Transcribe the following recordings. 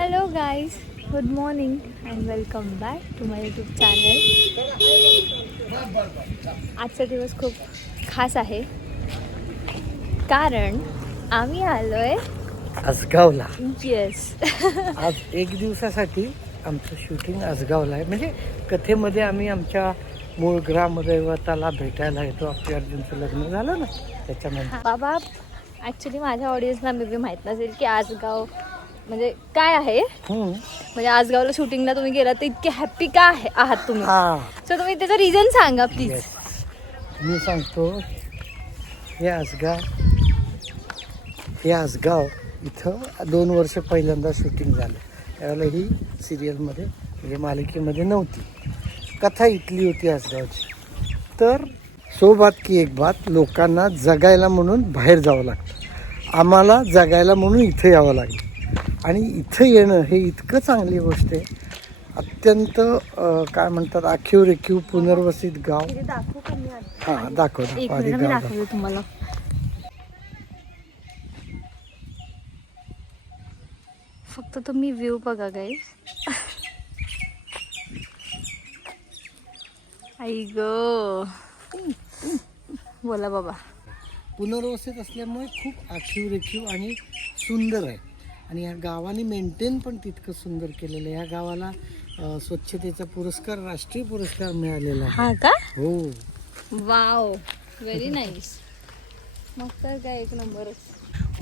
Hello guys, good morning and welcome back to my YouTube channel. आजचा दिवस खूप खास आहे कारण आम्ही आलोय आसगावला. येस. आज एक दिवसासाठी आमचं शूटिंग आसगावला आहे. म्हणजे कथेमध्ये आम्ही आमच्या मूळ ग्रामदैवताला भेटायला येतो. आपल्या अर्जुनचं लग्न झालं ना त्याच्यानंतर. बाबा, ॲक्च्युली माझ्या ऑडियन्सला मे बी माहीत नसेल की आसगाव म्हणजे काय आहे. म्हणजे आसगावला शूटिंगला तुम्ही गेलात तर इतके हॅप्पी का आहात तुम्ही? सो तुम्ही त्याचं रिझन सांगा प्लीज. मी सांगतो. हे आसगाव इथं 2 वर्ष पहिल्यांदा शूटिंग झालं. त्यावेळेला ही सिरियलमध्ये म्हणजे मालिकेमध्ये नव्हती. कथा इथली होती आसगावची. तर सो बात की एक बात, लोकांना जगायला म्हणून बाहेर जावं लागतं. आम्हाला जगायला म्हणून इथं यावं लागलं. आणि इथं येणं हे इतकं चांगली गोष्ट आहे. अत्यंत काय म्हणतात, आखीव रेखीव पुनर्वसित गाव. हां, दाखव आधी गाव तुम्हाला. फक्त तुम्ही व्ह्यू बघा गाईस. आई गो, बोला बाबा. पुनर्वसित असल्यामुळे खूप आखीव रेखीव आणि सुंदर आहे. आणि या गावाने मेंटेन पण तितकं सुंदर केलेलं आहे. या गावाला स्वच्छतेचा पुरस्कार, राष्ट्रीय पुरस्कार मिळालेला आहे. हा का? हो. Wow, very nice. मग तर काय एक नंबरच.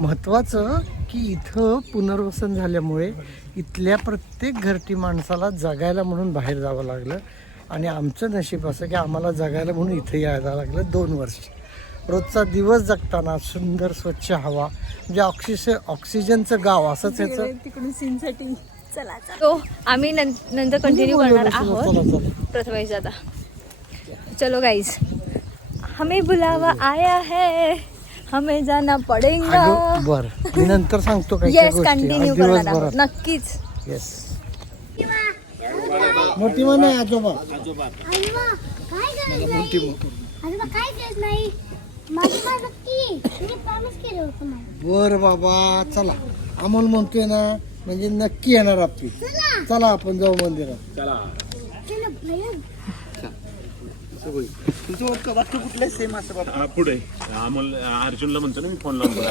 महत्त्वाचं की इथं पुनर्वसन झाल्यामुळे इथल्या प्रत्येक घरटी माणसाला जगायला म्हणून बाहेर जावं लागलं. आणि आमचं नशीब असं की आम्हाला जगायला म्हणून इथे यायला लागलं 2 वर्ष. रोजचा दिवस जगताना सुंदर स्वच्छ हवा, म्हणजे ऑक्सिजनचं गाव असंच याचं. तिकडून सीनसाठी चला. तो आम्ही नंतर कंटिन्यू करणार आहोत. प्रथमेश दादा, चलो गाइज, हमें बुलावा आया है, हमें जाना पडेगा. बरं, मी नंतर सांगतो काही येस, कंटिन्यू करणार आहोत दिवसभरात. नक्कीच. येस. मोठी मन आहे आजोबा. बर बाबा, चला. अमोल म्हणतोय ना, म्हणजे नक्की येणार आपली. चला आपण जाऊ मंदिरात. चला. तुमचं वाक्य कुठलं सेम असं पुढे अमोल अर्जुनला म्हणतो ना मी, फोन लावून बघा.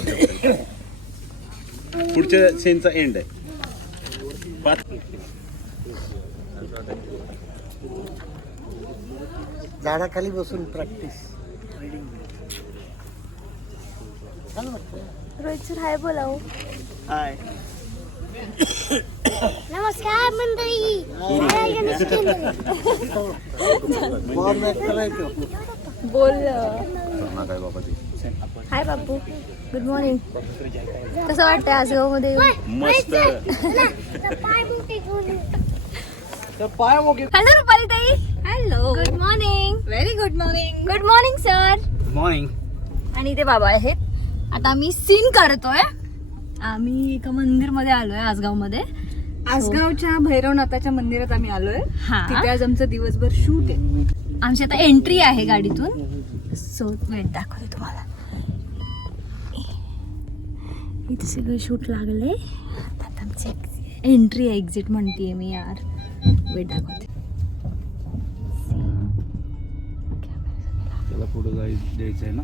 पुढच्या सीनचा एंड आहे. झाडाखाली बसून प्रॅक्टिस. रोहित सर हाय बोलाव. हाय. नमस्कार मंडळी. बोल. हाय बापू, गुड मॉर्निंग. कसं वाटतंय आसगाव मध्ये येऊन? मस्त. हॅलो रुपाली ताई. Hello, good morning. Very good morning. Good morning sir. Morning. आणि ते बाबा आहेत. आता आम्ही सीन करतोय. आम्ही एका मंदिर मध्ये आलोय आसगाव मध्ये. आसगावच्या भैरवनाथाच्या मंदिरात आम्ही आलोय. हा. तिथे आज आमचं दिवसभर शूट आहे. आमची आता एंट्री आहे गाडीतून. सो वेट दाखवते तुम्हाला. इथे सगळं शूट लागले. आता आमची एंट्री आहे, एक्झिट म्हणतीये मी यार. वेट दाखवते. त्याला पुढे द्यायचं आहे ना.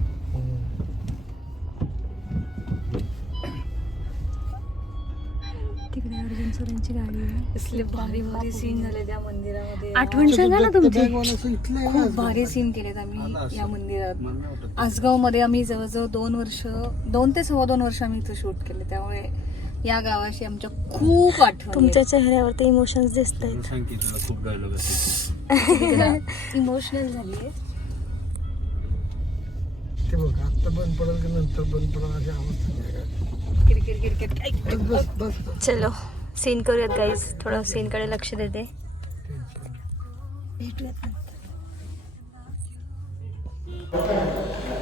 तिकडे अर्जुन सरांची गाडी आहे. असले भारी भारी सीन झाले त्या मंदिरामध्ये. आठवण सांगा ना तुमची. खूप भारी सीन केलेत आम्ही या मंदिरात. आसगाव मध्ये आम्ही जवळजवळ 2 ते 2.25 वर्ष आम्ही इथं शूट केले. त्यामुळे या गावाशी आमच्या खूप आठवण. तुमच्या चेहऱ्यावर ते इमोशन्स दिसत आहेत. सांग की तुला खूप डायलॉग असते. इमोशनल झाली. ते बघ, आता बंद पडेल की नंतर बंद पडेल अशी अवस्था. क्रिकेट बस बस. चलो सीन करूयात गाईज. थोडं सीन कडे लक्ष देते.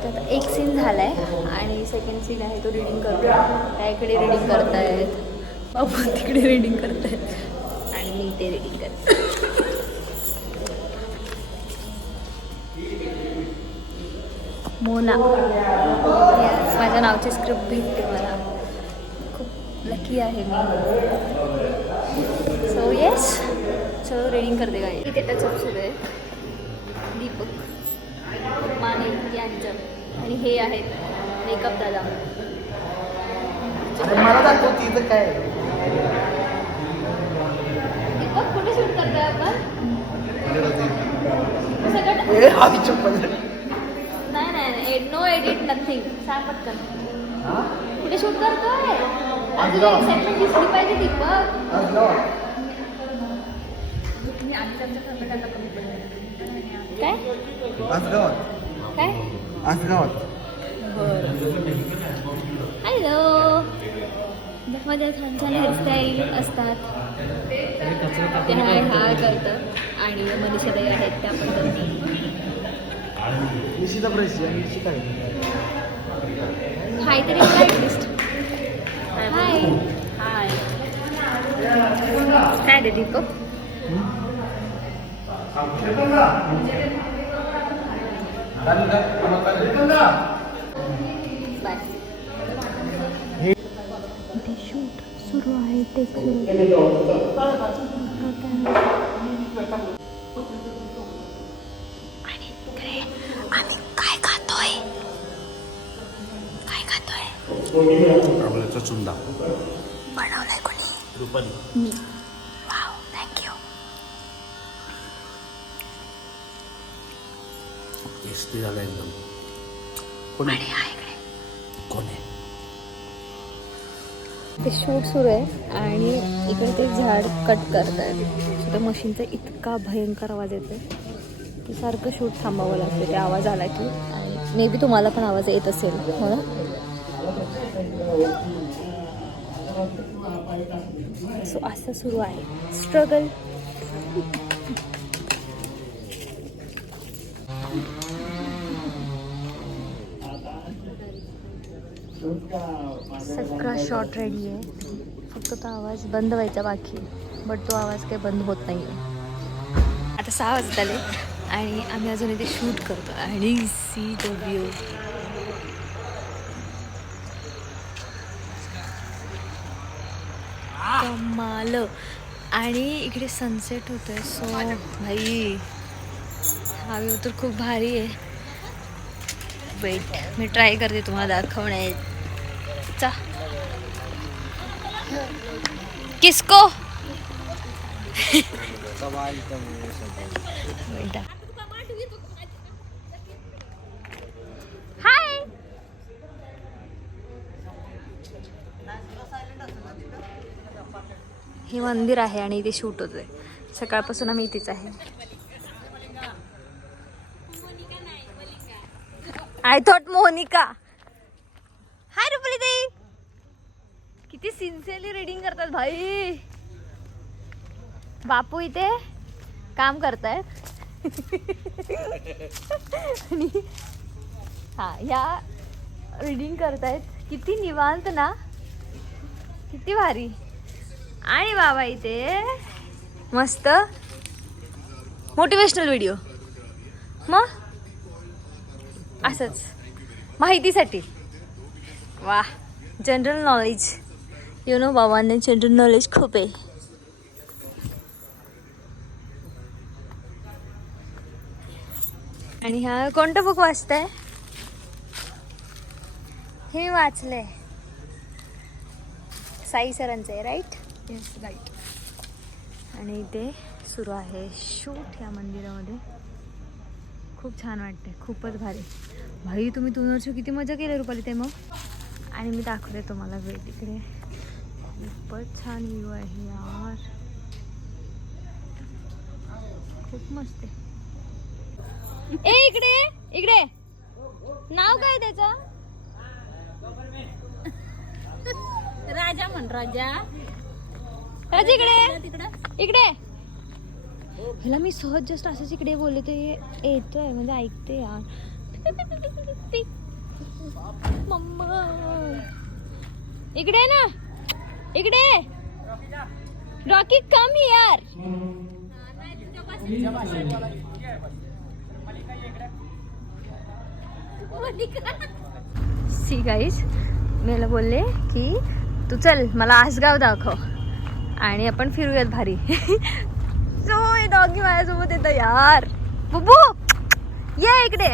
तर एक सीन झालाय आणि सेकंड सीन आहे तो रीडिंग करतोय. त्या इकडे रीडिंग करतायत, बाबू तिकडे रीडिंग करतायत आणि मी ते रीडिंग करते. मोना, माझ्या नावची स्क्रिप्ट भेटते मला. खूप लकी आहे मी. सो येस, चलो रीडिंग करते काय. इथे टचअप सुरू आहे. दीपक माने यांचं आणि हे आहेत मेकअप दादा. मला दाखव तिथं काय दीपक कुठे शूट करतोय आपण? नाही, नो एडिट नथिंग. सांग पटकन कुठे शूट करतोय? अजून एक्साइटमेंट दिसली पाहिजे दीपक. काय काय हॅलो. मध्ये छान छान हेअरस्टाईल असतात. ते हाय हाय करतं आणि मनीषाताई आहेत त्या पद्धती. हाय तरी ॲटलिस्ट हाय हाय. काय रे दीपक? बाय. इथे शूट सुरू आहे. टेक आणि इकडे आम्ही काय खातोय? आवळ्याचा चुंदा बनवलाय कोणी? रुपाली. मी. Wow, thank you. टेस्टी झाला एकदम. आणि हा इकडे कोण आहे? ते शूट सुरू आहे आणि इकडे ते झाड कट करत आहेत. त्या मशीनचा इतका भयंकर आवाज येतो की सारखं शूट थांबावं लागतं. ते आवाज आला की. आणि मे बी तुम्हाला पण आवाज येत असेल हो ना. सो असं सुरू आहे स्ट्रगल. सगळा शॉट रेडी आहे. फक्त तो आवाज बंद व्हायचा बाकी आहे. बट तो आवाज काही बंद होत नाही आहे. आता 6 वाजत आले आणि आम्ही अजून इथे शूट करतो. आणि सी द व्ह्यू. कमाल. आणि इकडे सनसेट होतोय. सो भाई हा व्ह्यू तर खूप भारी आहे. वेट मी ट्राय करते तुम्हाला दाखवण्याचा. किसको हाय. हे मंदिर आहे आणि इथे शूट होतोय. सकाळपासून आम्ही इथेच आहे. I thought Monika. Hi Rupali ताई. किती सिन्सिअरली रीडिंग करतात भाई. बापू इथे काम करतायत आणि हा ह्या रीडिंग करतायत. किती निवांत ना, किती भारी. आणि बाबा इथे मस्त मोटिवेशनल व्हिडिओ. मग असंच माहितीसाठी. वा, जनरल नॉलेज. यु नो बाबांना जनरल नॉलेज खूप आहे. आणि हा कोणतं बुक वाचताय? हे वाचलंय साई सरांचं आहे राईट? Yes right. आणि इथे सुरू आहे शूट या मंदिरामध्ये. खूप छान वाटते, खूपच भारी. भाई तुम्ही 2 वर्ष किती मजा केली रुपाली ते. मग आणि मी दाखवते तुम्हाला वेळ. तिकडे खूपच छान व्ह्यू आहे यार. खूप मस्त आहे. ए इकडे इकडे. नाव काय त्याचं? राजा म्हण. राजा. राजा इकडे इकडे. ह्याला मी सहज जस्ट असंच इकडे बोलले ते येतोय म्हणजे ऐकते यार. मम्मा इकडे ना, इकडे. Rocky come here. See guys, मी याला बोलले की तू चल मला आसगाव दाखव आणि आपण फिरूयात भारी. जो डॉगी माझ्यासोबत येतं यार. बुबू ये इकडे.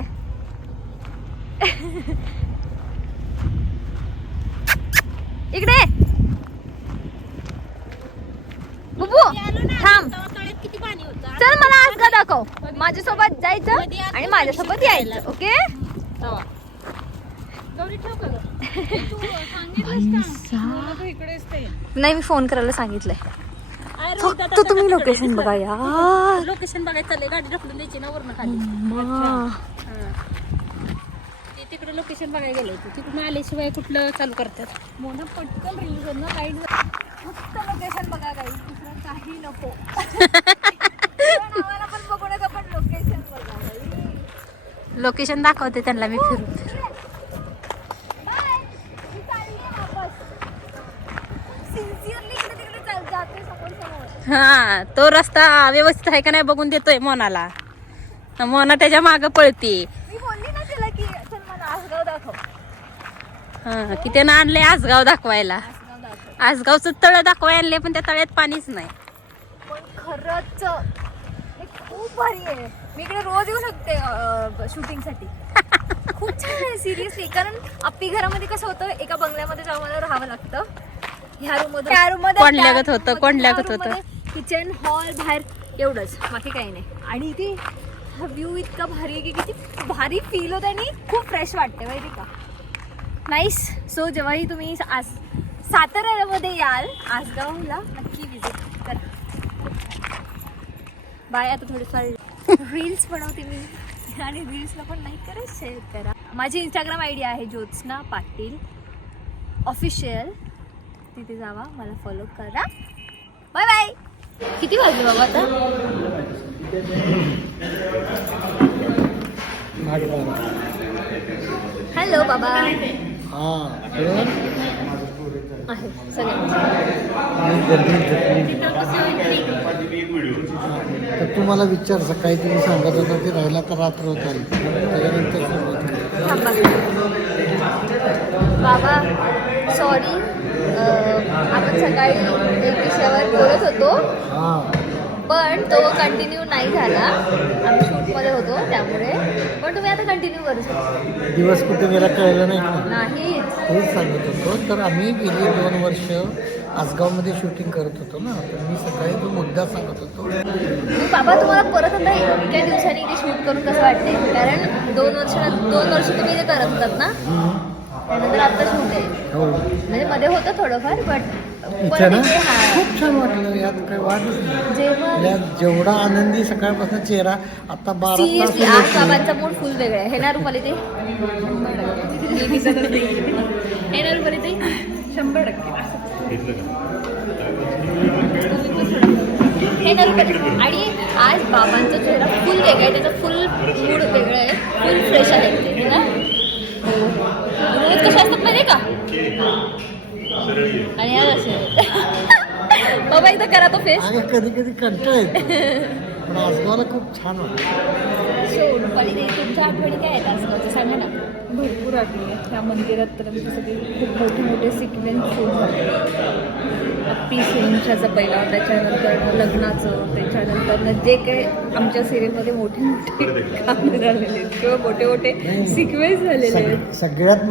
इकडे बुबू थांब. चल मला आसगाव दाखव. माझ्यासोबत जायचं आणि माझ्यासोबत यायचं. ओके नाही मी फोन करायला सांगितलंय. फक्त तुम्ही लोकेशन बघा यार. लोकेशन बघायचं चाललंय. गाडी ढकलून द्यायची ना वरनं खाली. ते तिकडे लोकेशन बघायला गेलंय. तिकडून आल्याशिवाय कुठलं चालू करतात. मोना पटकन रील करणं लाईट. फक्त लोकेशन बघा काही दुसरं काही नको. आम्हाला पण बघण्याचं पण लोकेशन बघा. लोकेशन दाखवते त्यांना मी फिरून. हा तो रस्ता व्यवस्थित आहे का नाही बघून देतोय मोनाला. मोना त्याच्या मागं पळते. मी बोलली ना त्याला की चल मला आसगाव दाखव. हा की त्यानं आणलंय आसगाव दाखवायला. आसगावचं तळ दाखवायला आणले पण त्या तळ्यात पाणीच नाही. पण खरंच हे खूप भारी आहे. मी इकडे रोज येऊ शकते शूटिंगसाठी. खूप छान आहे सिरियसली. कारण आपली घरामध्ये कसं होतं एका बंगल्यामध्ये जाऊन मला राहावं लागतं. ह्या रूम मध्ये त्या रूम मध्ये कोंडल्यागत होतं, कोंडल्यागत होतं. किचन हॉल बाहेर एवढंच बाकी काही नाही. आणि इथे हा व्ह्यू इतका भारी आहे की किती भारी फील होत आणि खूप फ्रेश वाटते माहिती का. नाईस. सो जेव्हाही तुम्ही साताऱ्यामध्ये याल आसगावला नक्की विजिट करा. बाय. आता थोडेफार रील्स बनवते मी आणि रील्सला पण लाईक करा शेअर करा. माझी इंस्टाग्राम आयडी आहे ज्योत्स्ना पाटील ऑफिशियल. तिथे जावा मला फॉलो करा. Bye bye. किती वाजले बाबा आता. हॅलो बाबा. आहे तर तुम्हाला विचार सकाळी तुम्ही सांगत होता की राहिला तर रात्र होत आली त्याच्यानंतर बाबा सॉरी. आपण सकाळी एक विषयावर बोलत होतो पण तो कंटिन्यू नाही झाला. आम्ही शूटमध्ये होतो त्यामुळे. पण तुम्ही आता कंटिन्यू करू शकता. दिवस कुठे गेला कळलं नाही का. नाही हेच सांगत होतो. तर आम्ही गेली 2 वर्ष आसगावमध्ये शूटिंग करत होतो ना. तर मी सकाळी जो मुद्दा सांगत होतो. बाबा तुम्हाला परत आता इतक्या दिवसांनी इथे शूट करून कसं वाटतंय. कारण 2 वर्ष तुम्ही इथे करत होतात ना. त्यानंतर आता शूट आहे. हो म्हणजे मध्ये होतं थोडंफार बट इथे ना खूप छान वाटलं. यात काही वाटच नाही. यात जेवढा आनंदी सकाळपासून चेहरा आता 12 तास आज बाबांचा मूड फुल वेगळा आहे. हे ना रुपाली ते हे ना रुपाली ते 100% हे ना रुपाली. आणि आज बाबांचा चेहरा फुल वेगळा आहे. त्याचा फुल मूड वेगळं आहे. फुल फ्रेश आहे ते ना. रोज कशा असतात माहिती का. आणि आज असे बाबा एकदा करा तो फेस. कधी कधी कंटाळ येतो पण आसगावला खूप छान वाटतं. सो रुपाली तुमच्या आठवणी काय आहेत आसगावच्या सांगा ना. भरपूर आठवणी आहेत. ह्या मंदिरात तर आमचे सगळे खूप मोठे मोठे सिक्वेन्स शूट झाले. हॅपी सिंगचा पहिला, त्याच्यानंतर लग्नाचं, त्याच्यानंतर जे काही आमच्या सिरियलमध्ये मोठे मोठे काम झालेले आहेत किंवा मोठे मोठे सिक्वेन्स झालेले आहेत. सगळ्यात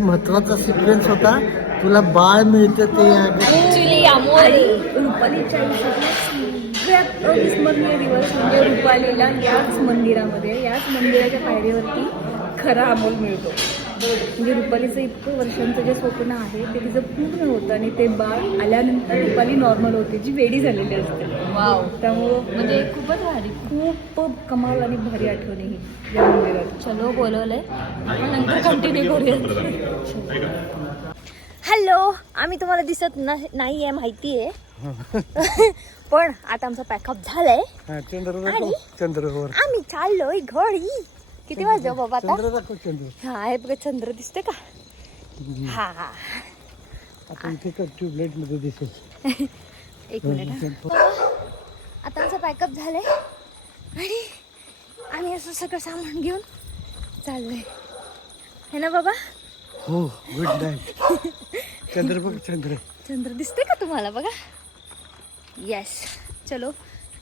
महत्वाचा सिक्वेन्स होता तुला बाळ मिळतं ते. ऍक्च्युली अमोली रुपालीच्या सगळ्यात अविस्मरणीय दिवस म्हणजे रुपालीला याच मंदिराच्या पायरीवरती खरा अमोल मिळतो. म्हणजे रुपालीचं इतकं वर्षांचं जे स्वप्न आहे ते तिचं पूर्ण होतं आणि ते बाळ आल्यानंतर रुपाली नॉर्मल होते जी वेडी झालेली असते. वाव. त्यामुळं म्हणजे खूपच भारी. खूप कमाल आणि भारी आठवणी ही या मंदिरात. चलो बोलवलंय आपण नंतर कंटिन्यू करूया. हॅलो. आम्ही तुम्हाला दिसत नाही आहे माहिती आहे पण आता आमचा पॅकअप झालाय. चंद्रवर आम्ही चाललोय घरी. किती वाजले बाबा आता. चंद्र दाखव. चंद्र हा हे बघा चंद्र दिसते का. हा आता इथे ट्यूबलाईट मध्ये दिसेल. एक मिनिट. आता आमचं पॅकअप झालंय आणि आम्ही असं सगळं सामान घेऊन चाललोय. है ना बाबा. हो गुड नाईट. चंद्र बघ चंद्र. चंद्र दिसते का तुम्हाला बघा. येस चलो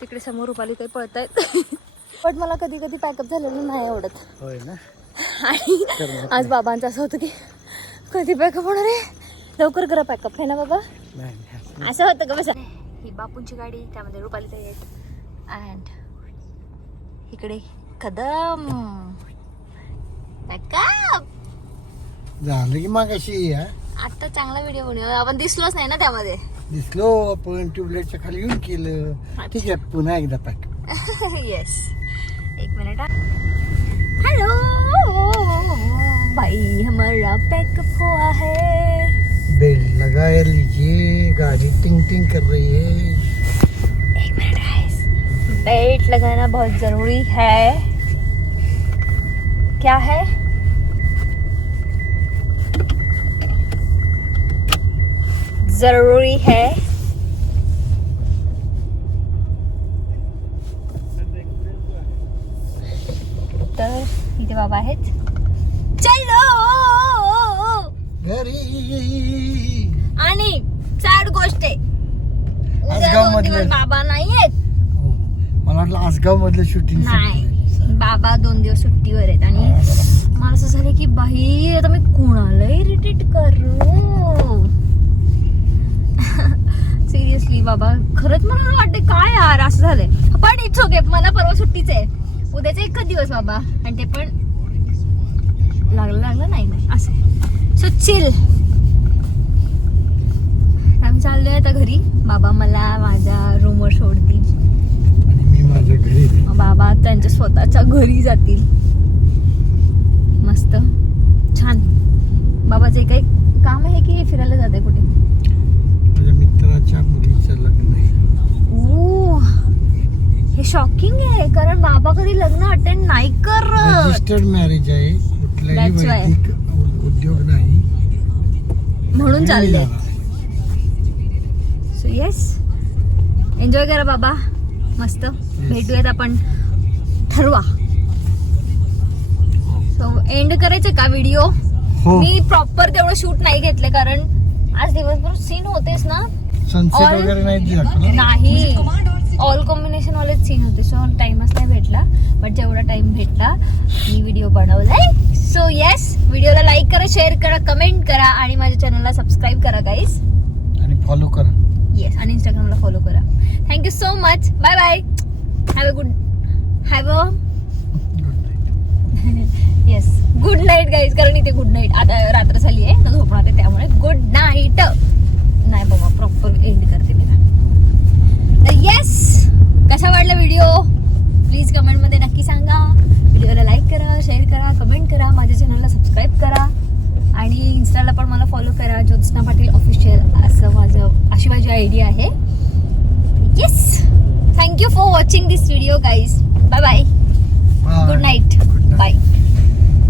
तिकडे समोर रुपाली काही पळतायत. पण मला कधी कधी पॅकअप झालेलं नाही आवडत. होय ना. आणि आज बाबांचं असं होतं की कधी पॅकअप होणार आहे, लवकर करा पॅकअप आहे ना बाबा. नाही नाही. असं होतं का बसा. ही बापूंची गाडी, त्यामध्ये रुपालीचा येत अँड इकडे कदम पॅकअप. झालं की मग अशी आता चांगला व्हिडिओ बनवू. आपण दिसलोच नाही ना त्यामध्ये. दिसलो आपण ट्यूबलाईटच्या खाली येऊन केलं. ठीक आहे पुन्हा एकदा पॅक. येस एक मिनिट. हेलो भाई हमारा पैकअप हुआ है. बेल्ट लगा लीजिए, गाड़ी टिंग टिंग कर रही है. एक मिनट गाइस, बेल्ट लगाना बहुत जरूरी है. क्या है? जरूरी है. तर इथे बाबा आहेत. चलो घरी. आणि सॅड गोष्ट आहे, उद्या आसगाव 2 दिवस मधलं. बाबा नाही आहेत. हो. मला वाटलं आसगाव मधलं शूटिंग. नाही बाबा 2 दिवस सुट्टीवर आहेत. आणि मला असं झालं की बाई आता मी कोणाला इरिटेट करू. सिरियसली बाबा खरंच मला वाटते काय यार असं झालंय. पण इट्स ओके, मला परवा सुट्टीच आहे. उद्याचा एकच दिवस बाबा, आणि ते पण लागलं नाही असं. So chill. आम्ही चाललोय आता घरी. बाबा मला माझ्या रूमवर सोडतील आणि मी माझ्या घरी. मग बाबा त्यांच्या स्वतःच्या घरी जातील. मस्त छान. बाबाचे काही काम आहे की फिरायला जाते कुठे? माझ्या मित्राच्या मुलीचं लग्न आहे. ओ हे शॉकिंग आहे, कारण बाबा कधी लग्न अटेंड नाही करत. रजिस्टर्ड मॅरेज आहे, कुठलाही That's why. वैदिक उद्योग नाही म्हणून चाललंय. जाणार. सो येस एन्जॉय करा बाबा. मस्त भेटूयात आपण, ठरवा. सो एंड करायचं का व्हिडिओ? हो. मी प्रॉपर तेवढं शूट नाही घेतलं, कारण आज दिवसभर सीन होतेच ना. सनसेट All- वगैरे नाही दाखवलं. नाही ऑल कॉम्बिनेशन वालेच सीन होते. सो टाइमच नाही भेटला, बट जेवढा टाइम भेटला मी व्हिडिओ बनवलाय. सो येस व्हिडिओला लाईक करा, शेअर करा, कमेंट करा आणि माझ्या चॅनलला सबस्क्राईब करा गाईज. आणि फॉलो करा. येस आणि इंस्टाग्रामला फॉलो करा. Thank you so much. Bye bye. Have a yes good night guys, कारण इथे गुड नाईट. आता रात्र झाली आहे तर झोपणार आहे, त्यामुळे गुड नाईट. नाही बाबा प्रॉपर एंड करते मी ना. तर येस कसा वाटला व्हिडिओ प्लीज कमेंटमध्ये नक्की सांगा. व्हिडिओला लाईक करा, शेअर करा, कमेंट करा, माझ्या चॅनलला सबस्क्राईब करा आणि इन्स्टाला पण मला फॉलो करा. ज्योत्स्ना पाटील ऑफिशियल अशी माझी आयडी आहे. Yes thank you for watching this video guys. Bye bye. Good night. Bye.